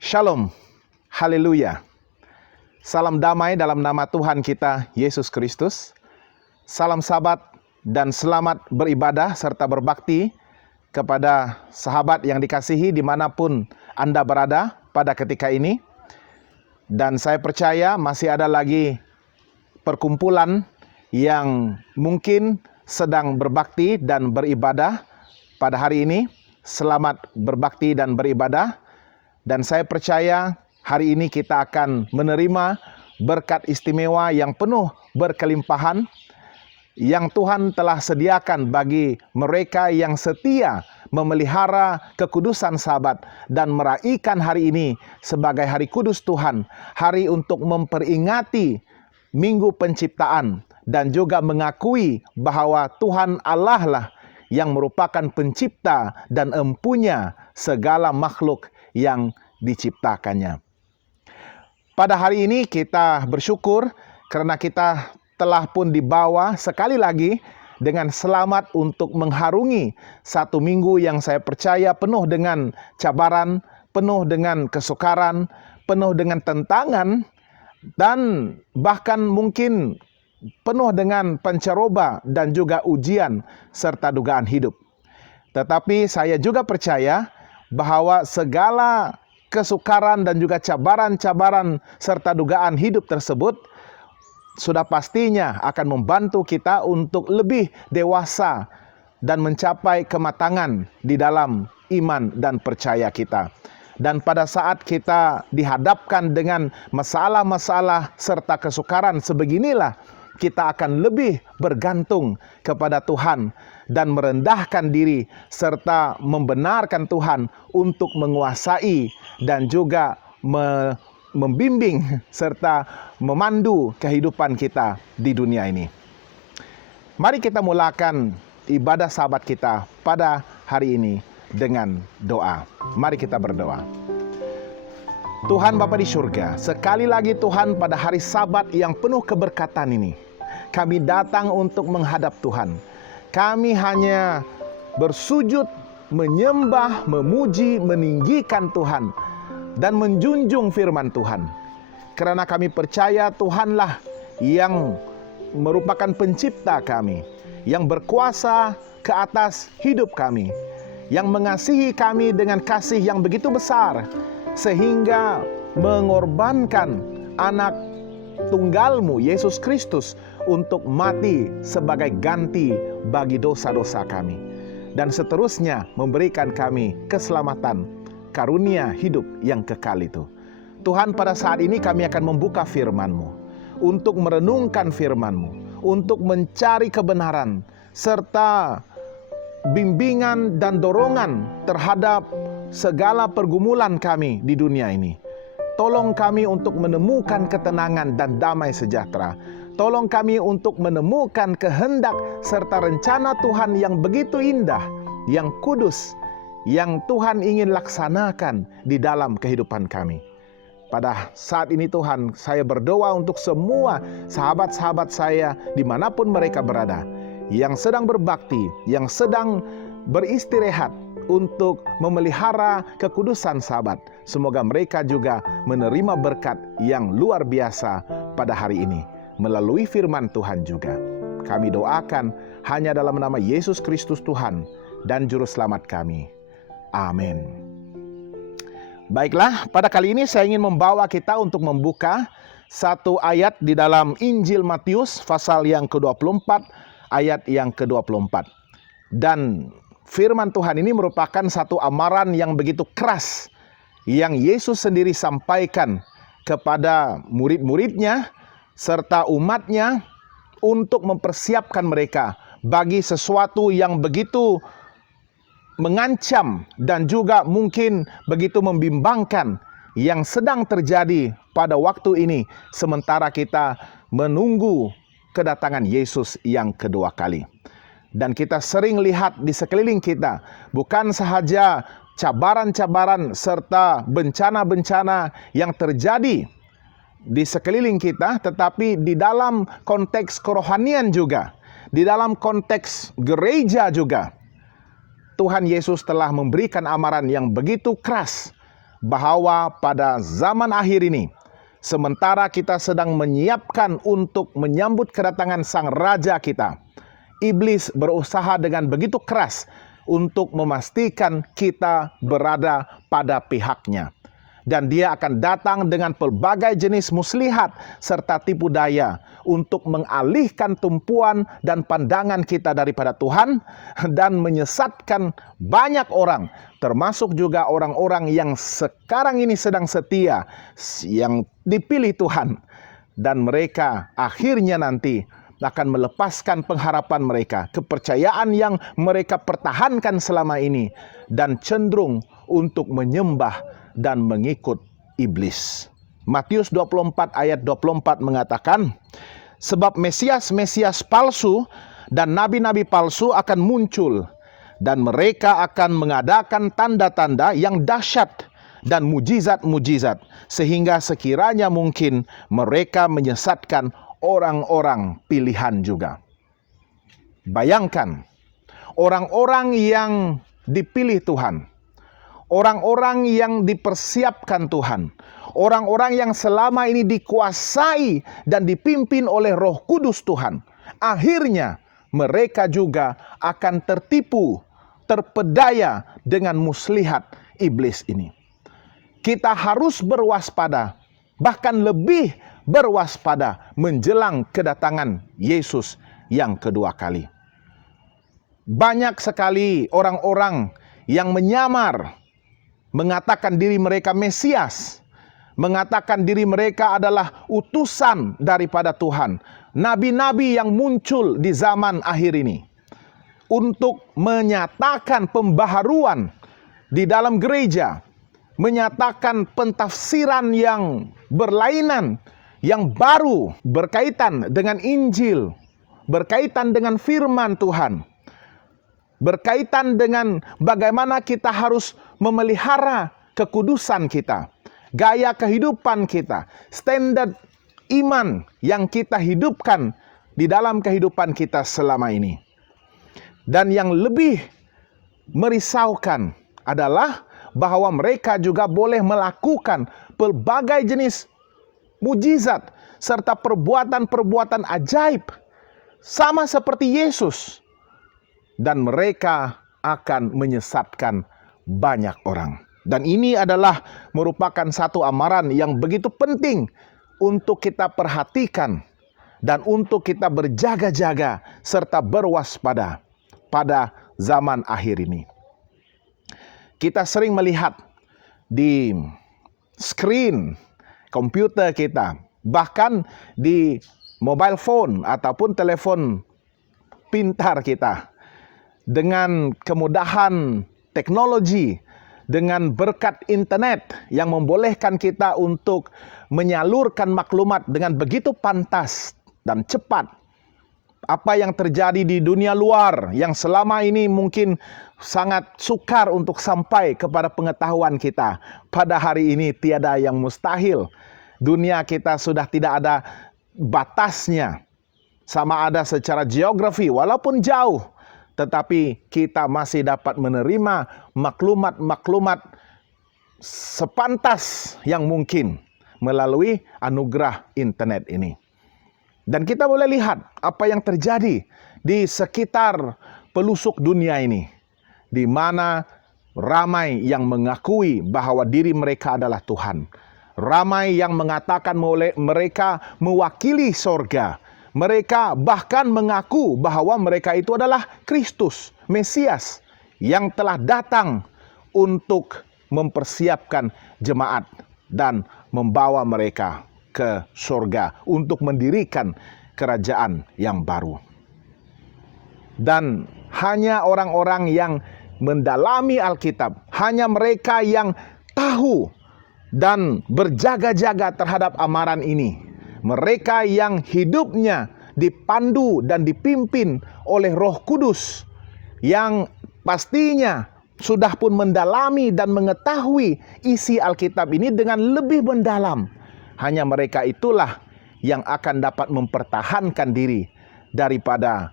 Shalom, haleluya. Salam damai dalam nama Tuhan kita, Yesus Kristus. Salam sahabat dan selamat beribadah serta berbakti kepada sahabat yang dikasihi dimanapun Anda berada pada ketika ini. Dan saya percaya masih ada lagi perkumpulan yang mungkin sedang berbakti dan beribadah pada hari ini. Selamat berbakti dan beribadah. Dan saya percaya hari ini kita akan menerima berkat istimewa yang penuh berkelimpahan yang Tuhan telah sediakan bagi mereka yang setia memelihara kekudusan Sabat dan meraihkan hari ini sebagai hari kudus Tuhan, hari untuk memperingati Minggu Penciptaan dan juga mengakui bahwa Tuhan Allah lah yang merupakan pencipta dan empunya segala makhluk yang diciptakannya. Pada hari ini kita bersyukur karena kita telah pun dibawa sekali lagi dengan selamat untuk mengharungi satu minggu yang saya percaya penuh dengan cabaran, penuh dengan kesukaran, penuh dengan tentangan, dan bahkan mungkin penuh dengan pancaroba dan juga ujian serta dugaan hidup. Tetapi saya juga percaya bahwa segala kesukaran dan juga cabaran-cabaran serta dugaan hidup tersebut sudah pastinya akan membantu kita untuk lebih dewasa dan mencapai kematangan di dalam iman dan percaya kita. Dan pada saat kita dihadapkan dengan masalah-masalah serta kesukaran sebeginilah, kita akan lebih bergantung kepada Tuhan dan merendahkan diri serta membenarkan Tuhan untuk menguasai dan juga membimbing serta memandu kehidupan kita di dunia ini. Mari kita mulakan ibadah sahabat kita pada hari ini dengan doa. Mari kita berdoa. Tuhan Bapa di surga, sekali lagi Tuhan pada hari Sabat yang penuh keberkatan ini, kami datang untuk menghadap Tuhan. Kami hanya bersujud, menyembah, memuji, meninggikan Tuhan, dan menjunjung firman Tuhan. Karena kami percaya Tuhanlah yang merupakan pencipta kami, yang berkuasa ke atas hidup kami, yang mengasihi kami dengan kasih yang begitu besar, sehingga mengorbankan anak tunggalmu, Yesus Kristus, untuk mati sebagai ganti bagi dosa-dosa kami. Dan seterusnya memberikan kami keselamatan, karunia hidup yang kekal itu. Tuhan, pada saat ini kami akan membuka firman-Mu, untuk merenungkan firman-Mu, untuk mencari kebenaran, serta bimbingan dan dorongan terhadap segala pergumulan kami di dunia ini. Tolong kami untuk menemukan ketenangan dan damai sejahtera. Tolong kami untuk menemukan kehendak serta rencana Tuhan yang begitu indah, yang kudus, yang Tuhan ingin laksanakan di dalam kehidupan kami. Pada saat ini Tuhan, saya berdoa untuk semua sahabat-sahabat saya dimanapun mereka berada, yang sedang berbakti, yang sedang beristirahat untuk memelihara kekudusan Sabat. Semoga mereka juga menerima berkat yang luar biasa pada hari ini melalui firman Tuhan juga. Kami doakan hanya dalam nama Yesus Kristus Tuhan dan Juru Selamat kami. Amin. Baiklah, pada kali ini saya ingin membawa kita untuk membuka satu ayat di dalam Injil Matius pasal yang ke-24 ayat yang ke-24. Dan firman Tuhan ini merupakan satu amaran yang begitu keras yang Yesus sendiri sampaikan kepada murid-muridnya serta umatnya untuk mempersiapkan mereka bagi sesuatu yang begitu mengancam dan juga mungkin begitu membimbangkan yang sedang terjadi pada waktu ini sementara kita menunggu kedatangan Yesus yang kedua kali. Dan kita sering lihat di sekeliling kita, bukan sahaja cabaran-cabaran serta bencana-bencana yang terjadi di sekeliling kita, tetapi di dalam konteks kerohanian juga, di dalam konteks gereja juga, Tuhan Yesus telah memberikan amaran yang begitu keras bahwa pada zaman akhir ini, sementara kita sedang menyiapkan untuk menyambut kedatangan Sang Raja kita, iblis berusaha dengan begitu keras untuk memastikan kita berada pada pihaknya. Dan dia akan datang dengan pelbagai jenis muslihat serta tipu daya untuk mengalihkan tumpuan dan pandangan kita daripada Tuhan dan menyesatkan banyak orang, termasuk juga orang-orang yang sekarang ini sedang setia, yang dipilih Tuhan. Dan mereka akhirnya nanti akan melepaskan pengharapan mereka, kepercayaan yang mereka pertahankan selama ini, dan cenderung untuk menyembah dan mengikut iblis. Matius 24 ayat 24 mengatakan, sebab Mesias-Mesias palsu dan nabi-nabi palsu akan muncul, dan mereka akan mengadakan tanda-tanda yang dahsyat dan mujizat-mujizat, sehingga sekiranya mungkin mereka menyesatkan orang-orang pilihan juga. Bayangkan, orang-orang yang dipilih Tuhan, orang-orang yang dipersiapkan Tuhan, orang-orang yang selama ini dikuasai dan dipimpin oleh Roh Kudus Tuhan, akhirnya mereka juga akan tertipu, terpedaya dengan muslihat iblis ini. Kita harus berwaspada, bahkan lebih berwaspada menjelang kedatangan Yesus yang kedua kali. Banyak sekali orang-orang yang menyamar, mengatakan diri mereka Mesias, mengatakan diri mereka adalah utusan daripada Tuhan, nabi-nabi yang muncul di zaman akhir ini untuk menyatakan pembaharuan di dalam gereja, menyatakan pentafsiran yang berlainan, yang baru berkaitan dengan Injil, berkaitan dengan firman Tuhan, berkaitan dengan bagaimana kita harus memelihara kekudusan kita, gaya kehidupan kita, standar iman yang kita hidupkan di dalam kehidupan kita selama ini. Dan yang lebih merisaukan adalah bahwa mereka juga boleh melakukan pelbagai jenis mujizat serta perbuatan-perbuatan ajaib sama seperti Yesus, dan mereka akan menyesatkan banyak orang. Dan ini adalah merupakan satu amaran yang begitu penting untuk kita perhatikan dan untuk kita berjaga-jaga serta berwaspada pada zaman akhir ini. Kita sering melihat di screen komputer kita, bahkan di mobile phone ataupun telepon pintar kita, dengan kemudahan teknologi, dengan berkat internet yang membolehkan kita untuk menyalurkan maklumat dengan begitu pantas dan cepat. Apa yang terjadi di dunia luar yang selama ini mungkin sangat sukar untuk sampai kepada pengetahuan kita, pada hari ini tiada yang mustahil. Dunia kita sudah tidak ada batasnya, sama ada secara geografi walaupun jauh, tetapi kita masih dapat menerima maklumat-maklumat sepantas yang mungkin melalui anugerah internet ini. Dan kita boleh lihat apa yang terjadi di sekitar pelosok dunia ini, di mana ramai yang mengakui bahwa diri mereka adalah Tuhan. Ramai yang mengatakan mereka mewakili sorga. Mereka bahkan mengaku bahwa mereka itu adalah Kristus, Mesias, yang telah datang untuk mempersiapkan jemaat dan membawa mereka ke sorga untuk mendirikan kerajaan yang baru. Dan hanya orang-orang yang mendalami Alkitab, hanya mereka yang tahu dan berjaga-jaga terhadap amaran ini, mereka yang hidupnya dipandu dan dipimpin oleh Roh Kudus, yang pastinya sudah pun mendalami dan mengetahui isi Alkitab ini dengan lebih mendalam. Hanya mereka itulah yang akan dapat mempertahankan diri daripada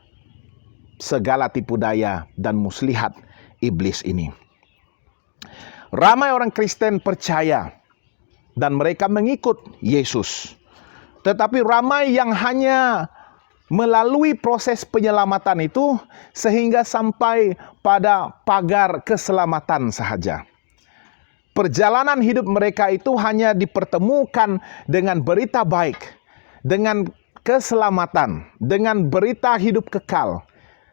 segala tipu daya dan muslihat iblis ini. Ramai orang Kristen percaya dan mereka mengikut Yesus. Tetapi ramai yang hanya melalui proses penyelamatan itu sehingga sampai pada pagar keselamatan sahaja. Perjalanan hidup mereka itu hanya dipertemukan dengan berita baik, dengan keselamatan, dengan berita hidup kekal.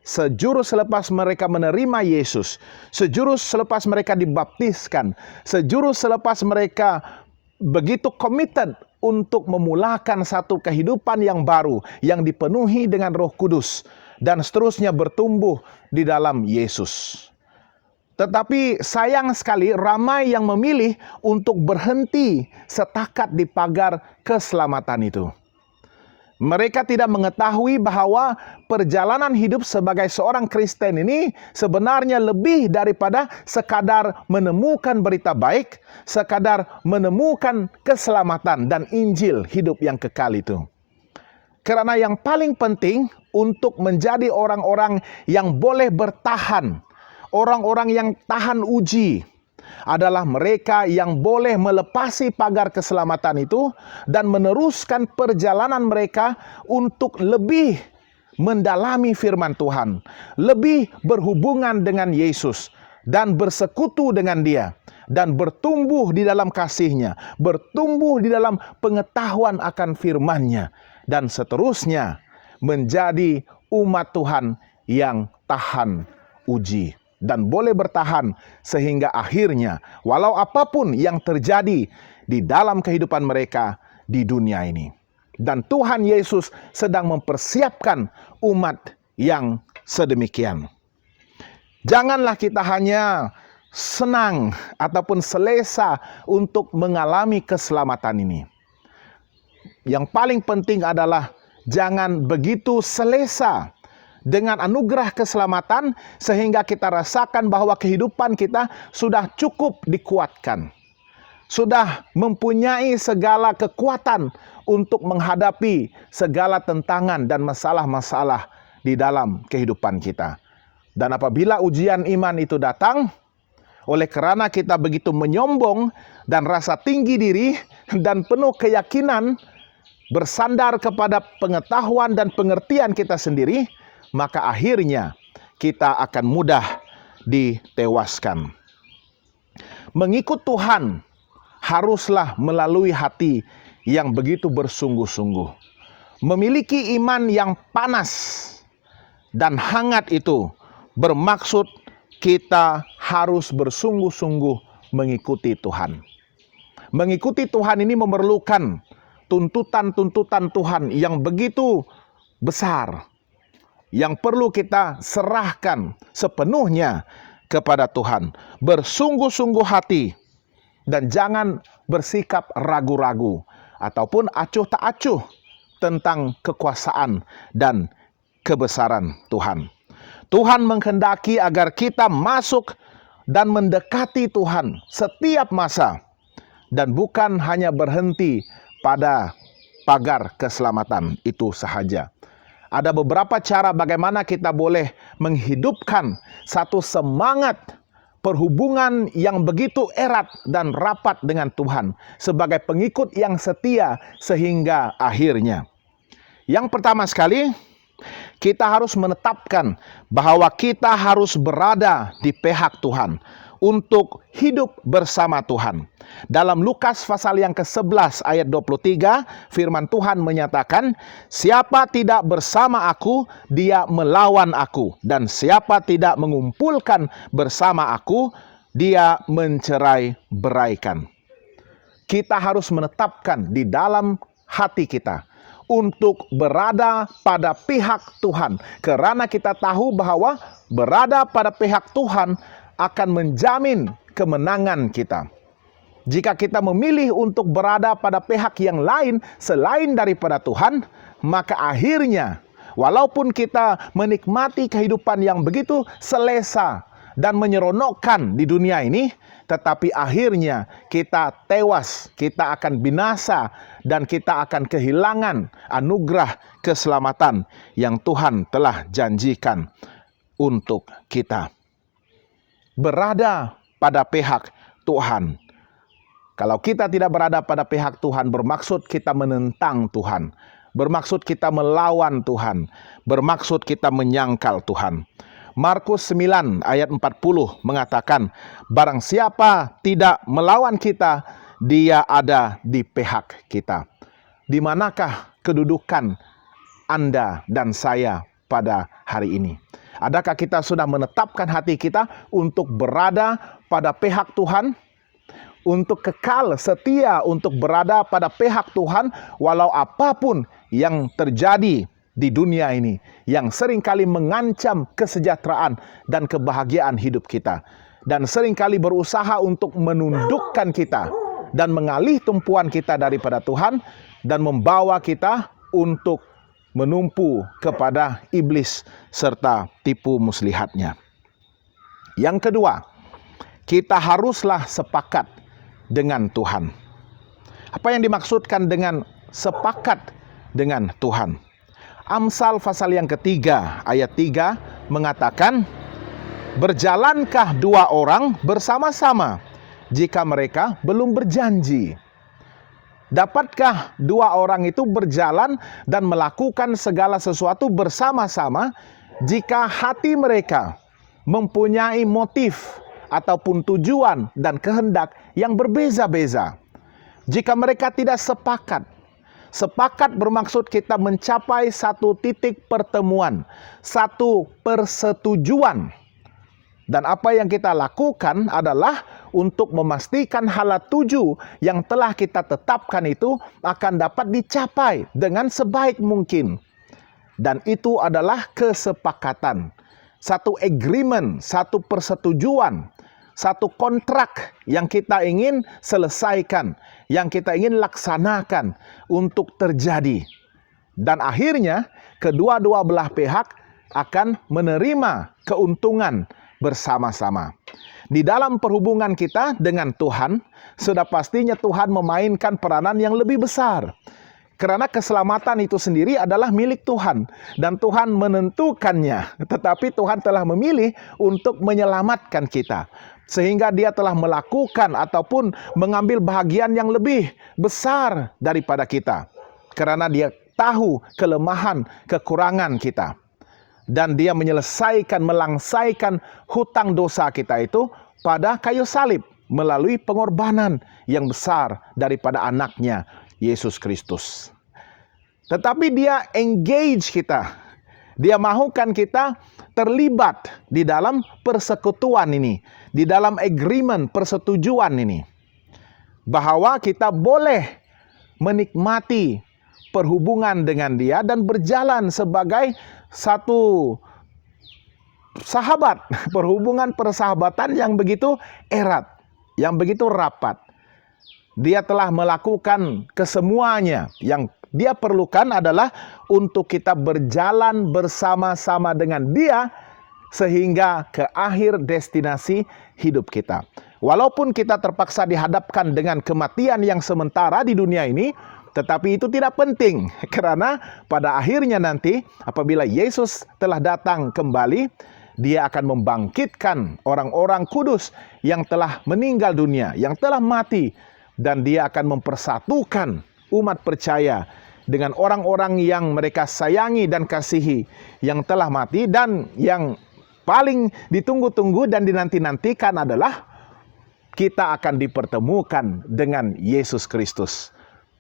Sejurus selepas mereka menerima Yesus, sejurus selepas mereka dibaptiskan, sejurus selepas mereka begitu committed untuk memulakan satu kehidupan yang baru, yang dipenuhi dengan Roh Kudus, dan seterusnya bertumbuh di dalam Yesus. Tetapi sayang sekali ramai yang memilih untuk berhenti setakat di pagar keselamatan itu. Mereka tidak mengetahui bahwa perjalanan hidup sebagai seorang Kristen ini sebenarnya lebih daripada sekadar menemukan berita baik, sekadar menemukan keselamatan dan Injil hidup yang kekal itu. Karena yang paling penting untuk menjadi orang-orang yang boleh bertahan, orang-orang yang tahan uji, adalah mereka yang boleh melepasi pagar keselamatan itu dan meneruskan perjalanan mereka untuk lebih mendalami firman Tuhan, lebih berhubungan dengan Yesus dan bersekutu dengan Dia, dan bertumbuh di dalam kasih-Nya, bertumbuh di dalam pengetahuan akan firman-Nya, dan seterusnya menjadi umat Tuhan yang tahan uji dan boleh bertahan sehingga akhirnya walau apapun yang terjadi di dalam kehidupan mereka di dunia ini. Dan Tuhan Yesus sedang mempersiapkan umat yang sedemikian. Janganlah kita hanya senang ataupun selesa untuk mengalami keselamatan ini. Yang paling penting adalah jangan begitu selesa dengan anugerah keselamatan sehingga kita rasakan bahwa kehidupan kita sudah cukup dikuatkan, sudah mempunyai segala kekuatan untuk menghadapi segala tentangan dan masalah-masalah di dalam kehidupan kita. Dan apabila ujian iman itu datang, oleh kerana kita begitu menyombong dan rasa tinggi diri dan penuh keyakinan bersandar kepada pengetahuan dan pengertian kita sendiri, maka akhirnya kita akan mudah ditewaskan. Mengikut Tuhan haruslah melalui hati yang begitu bersungguh-sungguh. Memiliki iman yang panas dan hangat itu bermaksud kita harus bersungguh-sungguh mengikuti Tuhan. Mengikuti Tuhan ini memerlukan tuntutan-tuntutan Tuhan yang begitu besar, yang perlu kita serahkan sepenuhnya kepada Tuhan. Bersungguh-sungguh hati dan jangan bersikap ragu-ragu ataupun acuh tak acuh tentang kekuasaan dan kebesaran Tuhan. Tuhan menghendaki agar kita masuk dan mendekati Tuhan setiap masa dan bukan hanya berhenti pada pagar keselamatan itu sahaja. Ada beberapa cara bagaimana kita boleh menghidupkan satu semangat perhubungan yang begitu erat dan rapat dengan Tuhan sebagai pengikut yang setia sehingga akhirnya. Yang pertama sekali, kita harus menetapkan bahwa kita harus berada di pihak Tuhan untuk hidup bersama Tuhan. Dalam Lukas pasal yang ke-11 ayat 23, firman Tuhan menyatakan, siapa tidak bersama aku, dia melawan aku. Dan siapa tidak mengumpulkan bersama aku, dia mencerai-beraikan. Kita harus menetapkan di dalam hati kita untuk berada pada pihak Tuhan. Karena kita tahu bahwa berada pada pihak Tuhan akan menjamin kemenangan kita. Jika kita memilih untuk berada pada pihak yang lain selain daripada Tuhan, maka akhirnya walaupun kita menikmati kehidupan yang begitu selesa dan menyeronokkan di dunia ini, tetapi akhirnya kita tewas, kita akan binasa, dan kita akan kehilangan anugerah keselamatan yang Tuhan telah janjikan untuk kita. Berada pada pihak Tuhan. Kalau kita tidak berada pada pihak Tuhan, bermaksud kita menentang Tuhan. Bermaksud kita melawan Tuhan. Bermaksud kita menyangkal Tuhan. Markus 9 ayat 40 mengatakan, barang siapa tidak melawan kita, dia ada di pihak kita. Di manakah kedudukan Anda dan saya pada hari ini? Adakah kita sudah menetapkan hati kita untuk berada pada pihak Tuhan? Untuk kekal setia untuk berada pada pihak Tuhan walau apapun yang terjadi di dunia ini yang seringkali mengancam kesejahteraan dan kebahagiaan hidup kita, dan seringkali berusaha untuk menundukkan kita dan mengalih tumpuan kita daripada Tuhan dan membawa kita untuk menumpu kepada iblis serta tipu muslihatnya. Yang kedua, kita haruslah sepakat dengan Tuhan. Apa yang dimaksudkan dengan sepakat dengan Tuhan? Amsal pasal yang ketiga ayat 3 mengatakan, berjalankah dua orang bersama-sama jika mereka belum berjanji? Dapatkah dua orang itu berjalan dan melakukan segala sesuatu bersama-sama jika hati mereka mempunyai motif ataupun tujuan dan kehendak yang berbeza-beza? Jika mereka tidak sepakat, sepakat bermaksud kita mencapai satu titik pertemuan, satu persetujuan. Dan apa yang kita lakukan adalah untuk memastikan hala tuju yang telah kita tetapkan itu akan dapat dicapai dengan sebaik mungkin. Dan itu adalah kesepakatan, satu agreement, satu persetujuan, satu kontrak yang kita ingin selesaikan, yang kita ingin laksanakan untuk terjadi. Dan akhirnya kedua-dua belah pihak akan menerima keuntungan bersama-sama. Di dalam perhubungan kita dengan Tuhan, sudah pastinya Tuhan memainkan peranan yang lebih besar. Karena keselamatan itu sendiri adalah milik Tuhan. Dan Tuhan menentukannya. Tetapi Tuhan telah memilih untuk menyelamatkan kita. Sehingga dia telah melakukan ataupun mengambil bahagian yang lebih besar daripada kita. Karena dia tahu kelemahan, kekurangan kita. Dan dia menyelesaikan, melangsaikan hutang dosa kita itu pada kayu salib melalui pengorbanan yang besar daripada anaknya, Yesus Kristus. Tetapi dia engage kita. Dia mahukan kita terlibat di dalam persekutuan ini, di dalam agreement, persetujuan ini. Bahwa kita boleh menikmati perhubungan dengan dia dan berjalan sebagai satu sahabat, perhubungan persahabatan yang begitu erat, yang begitu rapat. Dia telah melakukan kesemuanya. Yang dia perlukan adalah untuk kita berjalan bersama-sama dengan dia sehingga ke akhir destinasi hidup kita. Walaupun kita terpaksa dihadapkan dengan kematian yang sementara di dunia ini, tetapi itu tidak penting, karena pada akhirnya nanti apabila Yesus telah datang kembali, dia akan membangkitkan orang-orang kudus yang telah meninggal dunia, yang telah mati, dan dia akan mempersatukan umat percaya dengan orang-orang yang mereka sayangi dan kasihi, yang telah mati. Dan yang paling ditunggu-tunggu dan dinanti-nantikan adalah kita akan dipertemukan dengan Yesus Kristus.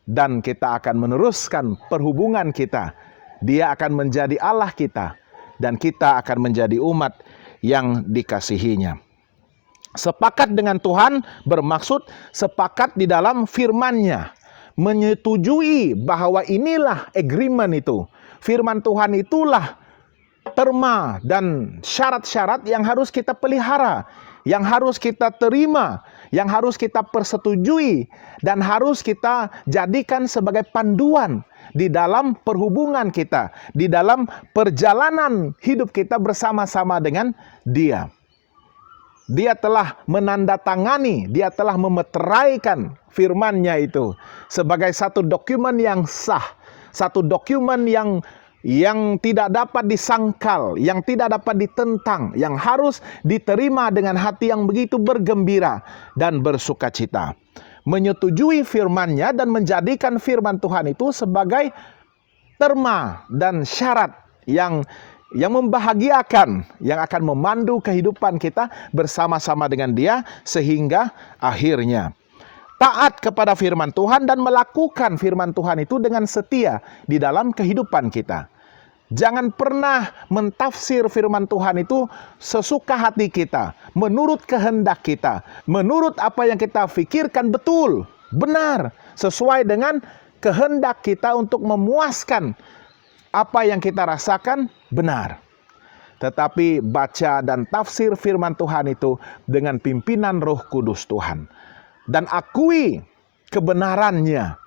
Dan kita akan meneruskan perhubungan kita. Dia akan menjadi Allah kita. Dan kita akan menjadi umat yang dikasihinya. Sepakat dengan Tuhan bermaksud sepakat di dalam firman-Nya. Menyetujui bahwa inilah agreement itu. Firman Tuhan itulah terma dan syarat-syarat yang harus kita pelihara. Yang harus kita terima, yang harus kita persetujui, dan harus kita jadikan sebagai panduan di dalam perhubungan kita, di dalam perjalanan hidup kita bersama-sama dengan Dia. Dia telah menandatangani, dia telah memeteraikan firman-Nya itu sebagai satu dokumen yang sah, satu dokumen yang yang tidak dapat disangkal, yang tidak dapat ditentang, yang harus diterima dengan hati yang begitu bergembira dan bersukacita. Menyetujui firman-Nya dan menjadikan firman Tuhan itu sebagai terma dan syarat yang membahagiakan, yang akan memandu kehidupan kita bersama-sama dengan Dia sehingga akhirnya taat kepada firman Tuhan dan melakukan firman Tuhan itu dengan setia di dalam kehidupan kita. Jangan pernah mentafsir firman Tuhan itu sesuka hati kita, menurut kehendak kita, menurut apa yang kita pikirkan betul, benar, sesuai dengan kehendak kita untuk memuaskan apa yang kita rasakan benar. Tetapi baca dan tafsir firman Tuhan itu dengan pimpinan Roh Kudus Tuhan. Dan akui kebenarannya.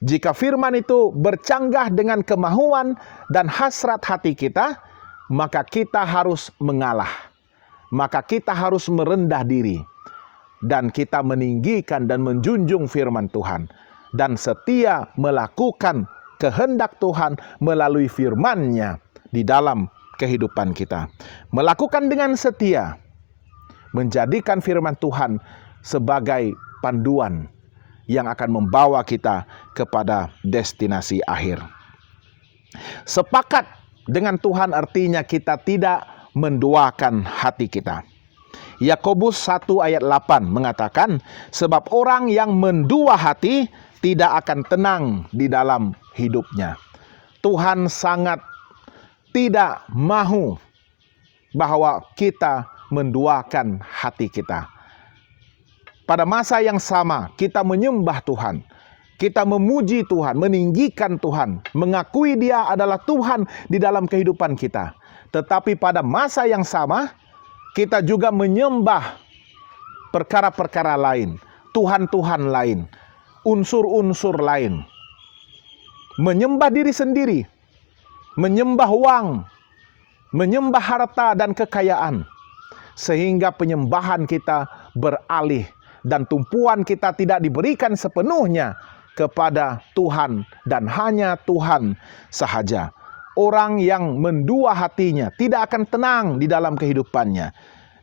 Jika firman itu bercanggah dengan kemahuan dan hasrat hati kita, maka kita harus mengalah. Maka kita harus merendah diri. Dan kita meninggikan dan menjunjung firman Tuhan. Dan setia melakukan kehendak Tuhan melalui firman-Nya di dalam kehidupan kita. Melakukan dengan setia, menjadikan firman Tuhan sebagai panduan yang akan membawa kita kepada destinasi akhir. Sepakat dengan Tuhan artinya kita tidak menduakan hati kita. Yakobus 1 ayat 8 mengatakan, sebab orang yang mendua hati tidak akan tenang di dalam hidupnya. Tuhan sangat tidak mahu bahwa kita menduakan hati kita. Pada masa yang sama kita menyembah Tuhan, kita memuji Tuhan, meninggikan Tuhan, mengakui Dia adalah Tuhan di dalam kehidupan kita. Tetapi pada masa yang sama kita juga menyembah perkara-perkara lain, Tuhan-Tuhan lain, unsur-unsur lain. Menyembah diri sendiri, menyembah uang, menyembah harta dan kekayaan. Sehingga penyembahan kita beralih dan tumpuan kita tidak diberikan sepenuhnya kepada Tuhan dan hanya Tuhan sahaja. Orang yang mendua hatinya tidak akan tenang di dalam kehidupannya.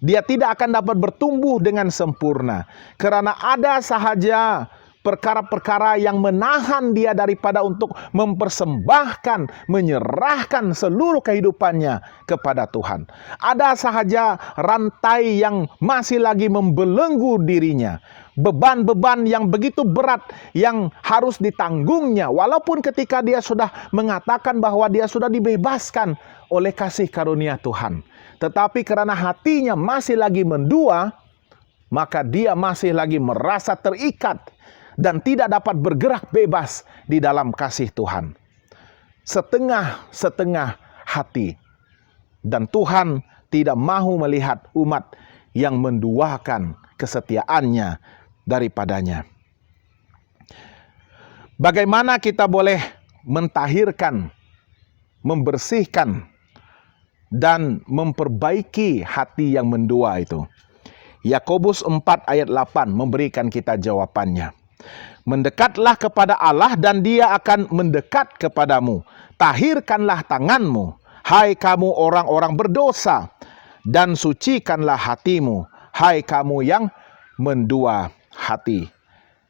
Dia tidak akan dapat bertumbuh dengan sempurna. Karena ada sahaja perkara-perkara yang menahan dia daripada untuk mempersembahkan, menyerahkan seluruh kehidupannya kepada Tuhan. Ada sahaja rantai yang masih lagi membelenggu dirinya. Beban-beban yang begitu berat yang harus ditanggungnya. Walaupun ketika dia sudah mengatakan bahwa dia sudah dibebaskan oleh kasih karunia Tuhan. Tetapi karena hatinya masih lagi mendua, maka dia masih lagi merasa terikat dan tidak dapat bergerak bebas di dalam kasih Tuhan. Setengah-setengah hati. Dan Tuhan tidak mahu melihat umat yang menduakan kesetiaannya daripadanya. Bagaimana kita boleh mentahirkan, membersihkan, dan memperbaiki hati yang mendua itu? Yakobus 4 ayat 8 memberikan kita jawabannya. Mendekatlah kepada Allah dan Dia akan mendekat kepadamu. Tahirkanlah tanganmu, hai kamu orang-orang berdosa, dan sucikanlah hatimu, hai kamu yang mendua hati.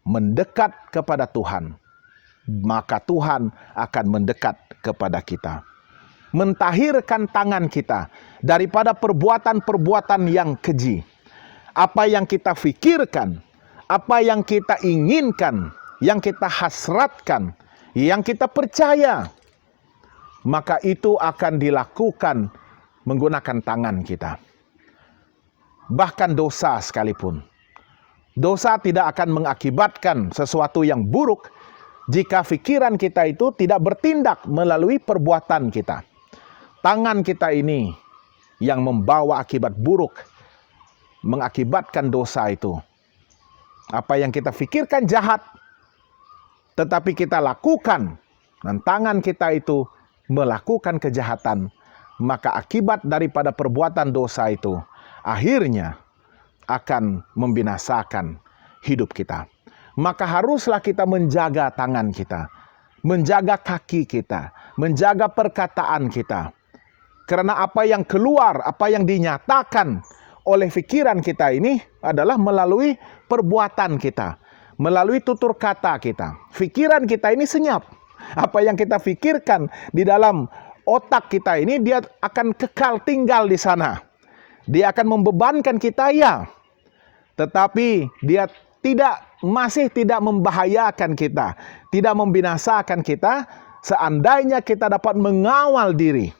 Mendekat kepada Tuhan, maka Tuhan akan mendekat kepada kita. Mentahirkan tangan kita daripada perbuatan-perbuatan yang keji. Apa yang kita pikirkan, apa yang kita inginkan, yang kita hasratkan, yang kita percaya, maka itu akan dilakukan menggunakan tangan kita. Bahkan dosa sekalipun. Dosa tidak akan mengakibatkan sesuatu yang buruk jika pikiran kita itu tidak bertindak melalui perbuatan kita. Tangan kita ini yang membawa akibat buruk, mengakibatkan dosa itu. Apa yang kita pikirkan jahat, tetapi kita lakukan, dan tangan kita itu melakukan kejahatan, maka akibat daripada perbuatan dosa itu akhirnya akan membinasakan hidup kita. Maka haruslah kita menjaga tangan kita, menjaga kaki kita, menjaga perkataan kita. Karena apa yang keluar, apa yang dinyatakan oleh pikiran kita ini adalah melalui perbuatan kita, melalui tutur kata kita. Pikiran kita ini senyap. Apa yang kita pikirkan di dalam otak kita ini, dia akan kekal tinggal di sana. Dia akan membebankan kita, ya. Tetapi dia masih tidak membahayakan kita, tidak membinasakan kita, seandainya kita dapat mengawal diri.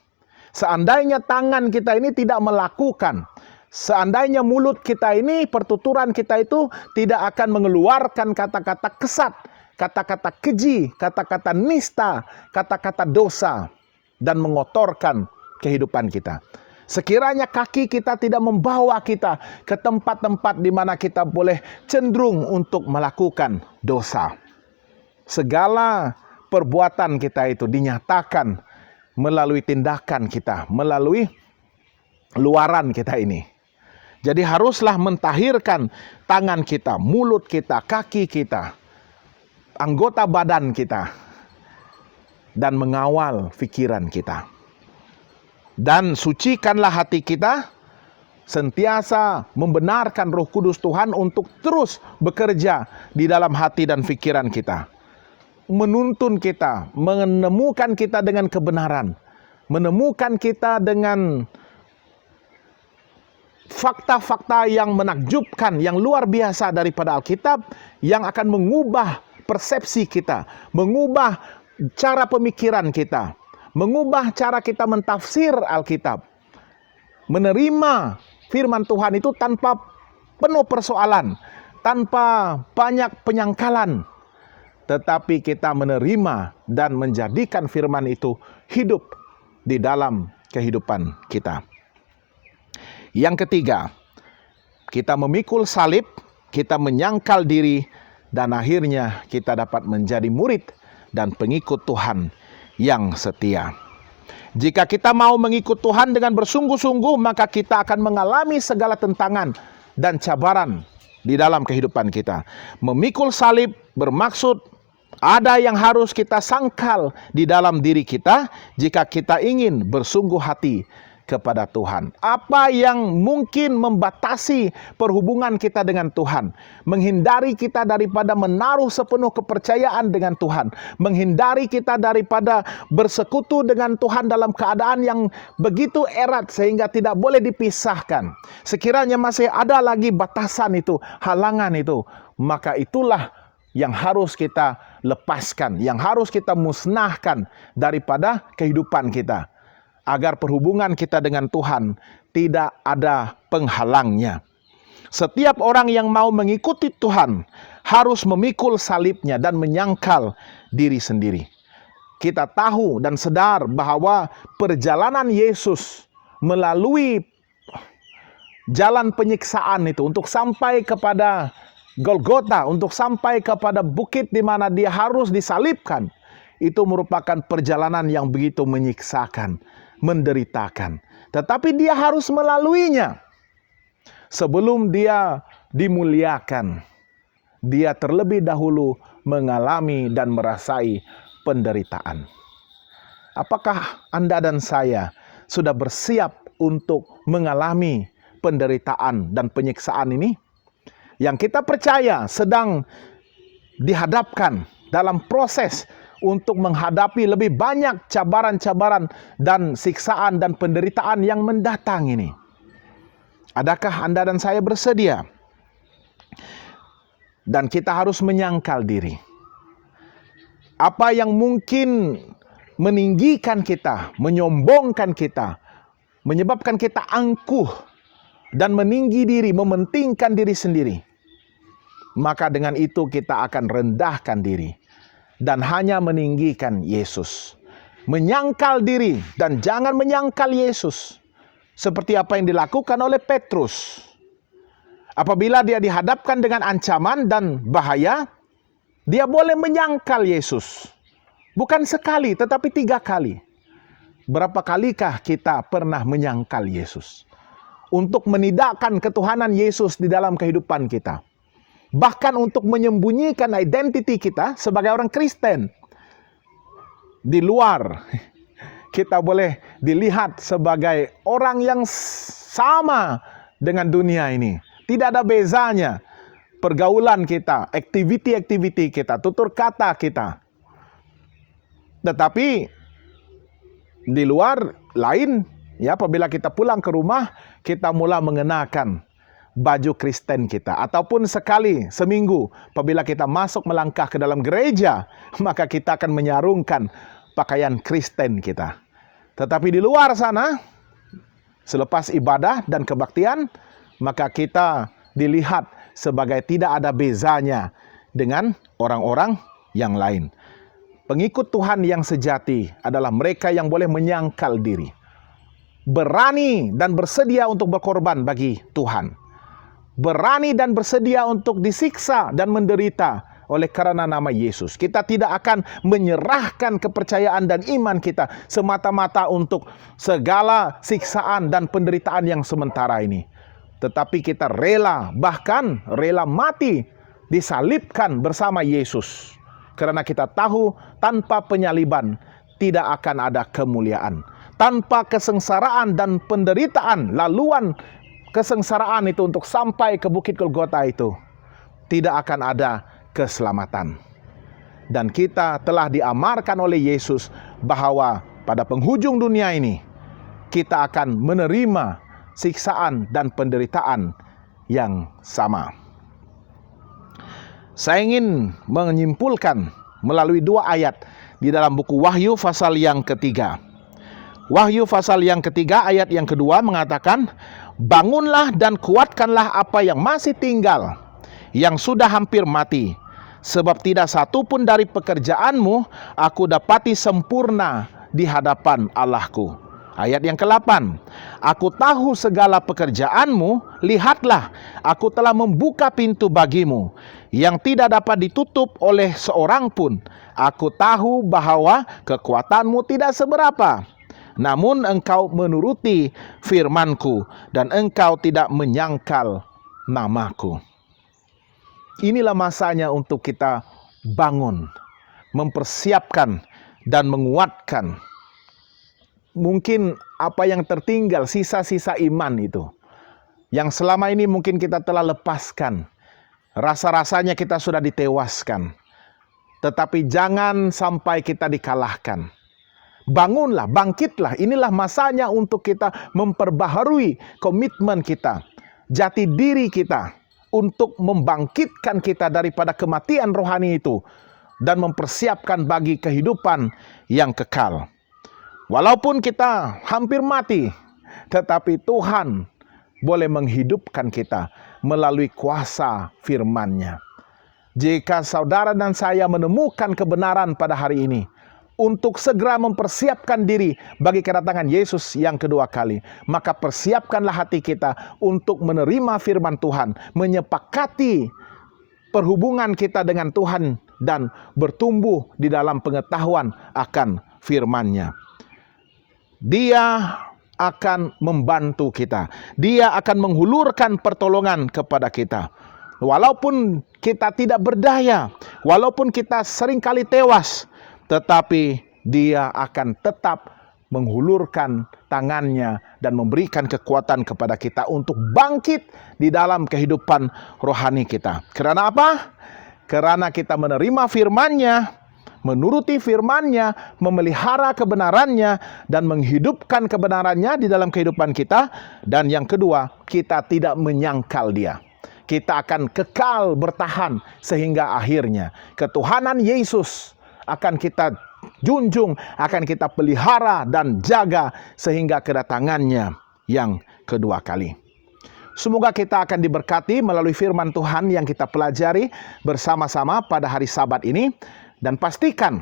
Seandainya tangan kita ini tidak melakukan, seandainya mulut kita ini, pertuturan kita itu tidak akan mengeluarkan kata-kata kesat, kata-kata keji, kata-kata nista, kata-kata dosa, dan mengotorkan kehidupan kita. Sekiranya kaki kita tidak membawa kita ke tempat-tempat di mana kita boleh cenderung untuk melakukan dosa. Segala perbuatan kita itu dinyatakan melalui tindakan kita, melalui luaran kita ini. Jadi haruslah mentahirkan tangan kita, mulut kita, kaki kita, anggota badan kita, dan mengawal pikiran kita. Dan sucikanlah hati kita, sentiasa membenarkan Roh Kudus Tuhan untuk terus bekerja di dalam hati dan pikiran kita. Menuntun kita, menemukan kita dengan kebenaran, menemukan kita dengan fakta-fakta yang menakjubkan, yang luar biasa daripada Alkitab, yang akan mengubah persepsi kita, mengubah cara pemikiran kita, mengubah cara kita mentafsir Alkitab. Menerima firman Tuhan itu tanpa penuh persoalan, tanpa banyak penyangkalan. Tetapi kita menerima dan menjadikan firman itu hidup di dalam kehidupan kita. Yang ketiga, kita memikul salib, kita menyangkal diri, dan akhirnya kita dapat menjadi murid dan pengikut Tuhan yang setia. Jika kita mau mengikut Tuhan dengan bersungguh-sungguh, maka kita akan mengalami segala tentangan dan cabaran di dalam kehidupan kita. Memikul salib bermaksud ada yang harus kita sangkal di dalam diri kita jika kita ingin bersungguh hati kepada Tuhan. Apa yang mungkin membatasi perhubungan kita dengan Tuhan, menghindari kita daripada menaruh sepenuh kepercayaan dengan Tuhan, menghindari kita daripada bersekutu dengan Tuhan dalam keadaan yang begitu erat sehingga tidak boleh dipisahkan. Sekiranya masih ada lagi batasan itu, halangan itu, maka itulah yang harus kita lepaskan, yang harus kita musnahkan daripada kehidupan kita, agar perhubungan kita dengan Tuhan tidak ada penghalangnya. Setiap orang yang mau mengikuti Tuhan harus memikul salibnya dan menyangkal diri sendiri. Kita tahu dan sadar bahwa perjalanan Yesus melalui jalan penyiksaan itu untuk sampai kepada Golgota, untuk sampai kepada bukit di mana dia harus disalibkan, itu merupakan perjalanan yang begitu menyiksakan, menderitakan. Tetapi dia harus melaluinya. Sebelum dia dimuliakan, dia terlebih dahulu mengalami dan merasai penderitaan. Apakah Anda dan saya sudah bersiap untuk mengalami penderitaan dan penyiksaan ini? Yang kita percaya sedang dihadapkan dalam proses untuk menghadapi lebih banyak cabaran-cabaran dan siksaan dan penderitaan yang mendatang ini. Adakah Anda dan saya bersedia? Dan kita harus menyangkal diri. Apa yang mungkin meninggikan kita, menyombongkan kita, menyebabkan kita angkuh dan meninggi diri, mementingkan diri sendiri, maka dengan itu kita akan rendahkan diri dan hanya meninggikan Yesus. Menyangkal diri dan jangan menyangkal Yesus. Seperti apa yang dilakukan oleh Petrus. Apabila dia dihadapkan dengan ancaman dan bahaya, dia boleh menyangkal Yesus. Bukan sekali, tetapi 3 kali. Berapa kalikah kita pernah menyangkal Yesus? Untuk menidakkan ketuhanan Yesus di dalam kehidupan kita. Bahkan untuk menyembunyikan identiti kita sebagai orang Kristen. di luar kita boleh dilihat sebagai orang yang sama dengan dunia ini. Tidak ada bezanya. Pergaulan kita, aktiviti-aktiviti kita, tutur kata kita. Tetapi di luar lain, ya, apabila kita pulang ke rumah, kita mulai mengenakan baju Kristen kita. Ataupun sekali seminggu, apabila kita masuk melangkah ke dalam gereja, maka kita akan menyarungkan pakaian Kristen kita. Tetapi di luar sana, selepas ibadah dan kebaktian, maka kita dilihat sebagai tidak ada bezanya dengan orang-orang yang lain. Pengikut Tuhan yang sejati adalah mereka yang boleh menyangkal diri, berani dan bersedia untuk berkorban bagi Tuhan, berani dan bersedia untuk disiksa dan menderita oleh karena nama Yesus. Kita tidak akan menyerahkan kepercayaan dan iman kita semata-mata untuk segala siksaan dan penderitaan yang sementara ini. Tetapi kita rela, bahkan rela mati, disalibkan bersama Yesus. Karena kita tahu tanpa penyaliban tidak akan ada kemuliaan. Tanpa kesengsaraan dan penderitaan, laluan kesengsaraan itu untuk sampai ke Bukit Golgota itu, tidak akan ada keselamatan. Dan kita telah diamarkan oleh Yesus bahwa pada penghujung dunia ini, kita akan menerima siksaan dan penderitaan yang sama. Saya ingin menyimpulkan melalui 2 ayat di dalam buku Wahyu pasal yang ketiga. Wahyu pasal yang ketiga ayat yang kedua mengatakan, bangunlah dan kuatkanlah apa yang masih tinggal, yang sudah hampir mati. Sebab tidak satu pun dari pekerjaanmu aku dapati sempurna di hadapan Allahku. Ayat yang ke-8, aku tahu segala pekerjaanmu, lihatlah, aku telah membuka pintu bagimu, yang tidak dapat ditutup oleh seorang pun. Aku tahu bahwa kekuatanmu tidak seberapa, namun engkau menuruti firmanku, dan engkau tidak menyangkal namaku. Inilah masanya untuk kita bangun, mempersiapkan, dan menguatkan mungkin apa yang tertinggal, sisa-sisa iman itu, yang selama ini mungkin kita telah lepaskan. Rasa-rasanya kita sudah ditewaskan. Tetapi jangan sampai kita dikalahkan. Bangunlah, bangkitlah. Inilah masanya untuk kita memperbaharui komitmen kita, jati diri kita, untuk membangkitkan kita daripada kematian rohani itu, dan mempersiapkan bagi kehidupan yang kekal. Walaupun kita hampir mati, tetapi Tuhan boleh menghidupkan kita melalui kuasa firman-Nya. Jika saudara dan saya menemukan kebenaran pada hari ini, untuk segera mempersiapkan diri bagi kedatangan Yesus yang kedua kali, maka persiapkanlah hati kita untuk menerima firman Tuhan, menyepakati perhubungan kita dengan Tuhan, dan bertumbuh di dalam pengetahuan akan firman-Nya. Dia akan membantu kita. Dia akan menghulurkan pertolongan kepada kita. Walaupun kita tidak berdaya, walaupun kita seringkali tewas, tetapi Dia akan tetap menghulurkan tangannya dan memberikan kekuatan kepada kita untuk bangkit di dalam kehidupan rohani kita. Karena apa? Karena kita menerima firman-Nya, menuruti firman-Nya, memelihara kebenarannya, dan menghidupkan kebenarannya di dalam kehidupan kita. Dan yang kedua, kita tidak menyangkal Dia. Kita akan kekal bertahan sehingga akhirnya. Ketuhanan Yesus akan kita junjung, akan kita pelihara dan jaga sehingga kedatangannya yang kedua kali. Semoga kita akan diberkati melalui firman Tuhan yang kita pelajari bersama-sama pada hari Sabat ini. Dan pastikan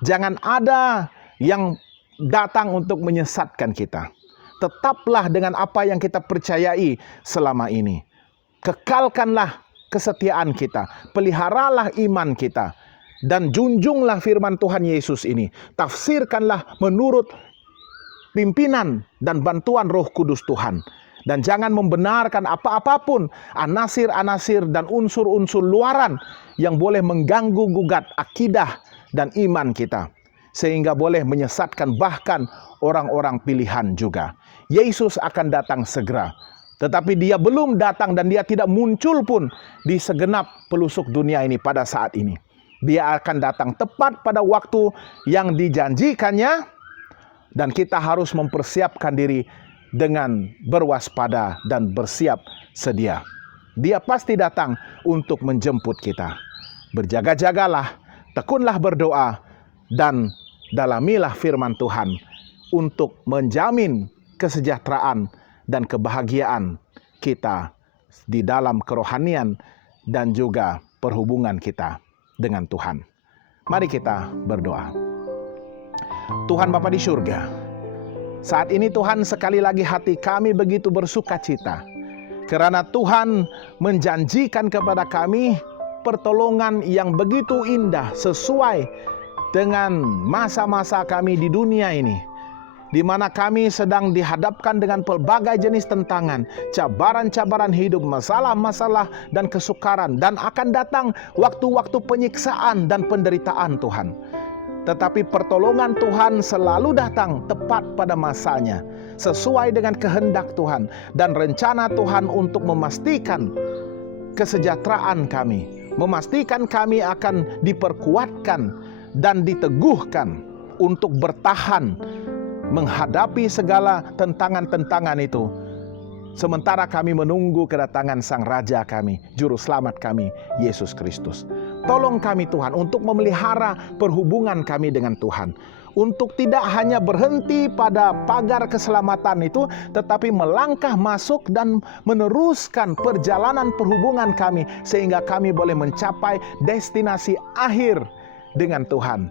jangan ada yang datang untuk menyesatkan kita. Tetaplah dengan apa yang kita percayai selama ini. Kekalkanlah kesetiaan kita, peliharalah iman kita, dan junjunglah firman Tuhan Yesus ini. Tafsirkanlah menurut pimpinan dan bantuan Roh Kudus Tuhan. Dan jangan membenarkan apa-apapun anasir-anasir dan unsur-unsur luaran yang boleh mengganggu gugat akidah dan iman kita. sehingga boleh menyesatkan bahkan orang-orang pilihan juga. Yesus akan datang segera, tetapi dia belum datang dan dia tidak muncul pun di segenap pelosok dunia ini pada saat ini. Dia akan datang tepat pada waktu yang dijanjikannya, dan kita harus mempersiapkan diri dengan berwaspada dan bersiap sedia. Dia pasti datang untuk menjemput kita. Berjaga-jagalah, tekunlah berdoa, dan dalamilah firman Tuhan untuk menjamin kesejahteraan dan kebahagiaan kita di dalam kerohanian dan juga perhubungan kita dengan Tuhan. Mari kita berdoa. Tuhan Bapa di surga, saat ini Tuhan, sekali lagi hati kami begitu bersuka cita karena Tuhan menjanjikan kepada kami pertolongan yang begitu indah sesuai dengan masa-masa kami di dunia ini, di mana kami sedang dihadapkan dengan pelbagai jenis tentangan, cabaran-cabaran hidup, masalah-masalah dan kesukaran, dan akan datang waktu-waktu penyiksaan dan penderitaan Tuhan. Tetapi pertolongan Tuhan selalu datang tepat pada masanya, sesuai dengan kehendak Tuhan dan rencana Tuhan untuk memastikan kesejahteraan kami, memastikan kami akan diperkuatkan dan diteguhkan untuk bertahan menghadapi segala tentangan-tentangan itu, sementara kami menunggu kedatangan Sang Raja kami, Juru Selamat kami, Yesus Kristus. Tolong kami Tuhan untuk memelihara perhubungan kami dengan Tuhan, untuk tidak hanya berhenti pada pagar keselamatan itu, tetapi melangkah masuk dan meneruskan perjalanan perhubungan kami, sehingga kami boleh mencapai destinasi akhir dengan Tuhan,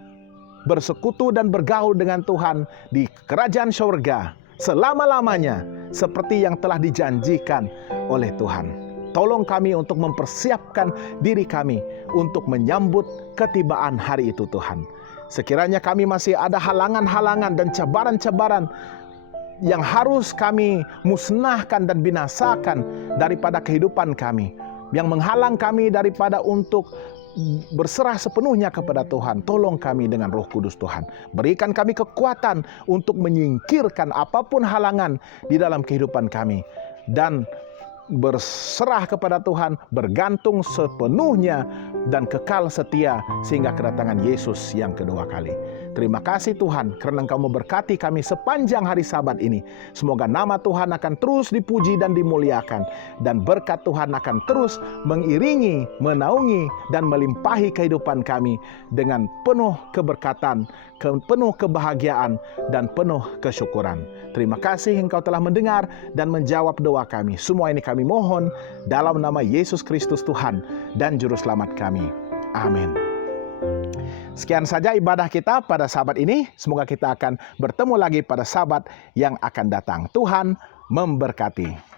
bersekutu dan bergaul dengan Tuhan di kerajaan surga selama-lamanya, seperti yang telah dijanjikan oleh Tuhan. Tolong kami untuk mempersiapkan diri kami untuk menyambut ketibaan hari itu Tuhan. Sekiranya kami masih ada halangan-halangan dan cabaran-cabaran yang harus kami musnahkan dan binasakan daripada kehidupan kami, yang menghalang kami daripada untuk berserah sepenuhnya kepada Tuhan, tolong kami dengan Roh Kudus Tuhan. Berikan kami kekuatan untuk menyingkirkan apapun halangan di dalam kehidupan kami, dan berserah kepada Tuhan, bergantung sepenuhnya dan kekal setia sehingga kedatangan Yesus yang kedua kali. Terima kasih Tuhan karena Engkau memberkati kami sepanjang hari Sabat ini. Semoga nama Tuhan akan terus dipuji dan dimuliakan, dan berkat Tuhan akan terus mengiringi, menaungi, dan melimpahi kehidupan kami dengan penuh keberkatan, penuh kebahagiaan, dan penuh kesyukuran. Terima kasih Engkau telah mendengar dan menjawab doa kami. Semua ini kami mohon dalam nama Yesus Kristus Tuhan dan Juru Selamat kami. Amin. Sekian saja ibadah kita pada Sabat ini. Semoga kita akan bertemu lagi pada Sabat yang akan datang. Tuhan memberkati.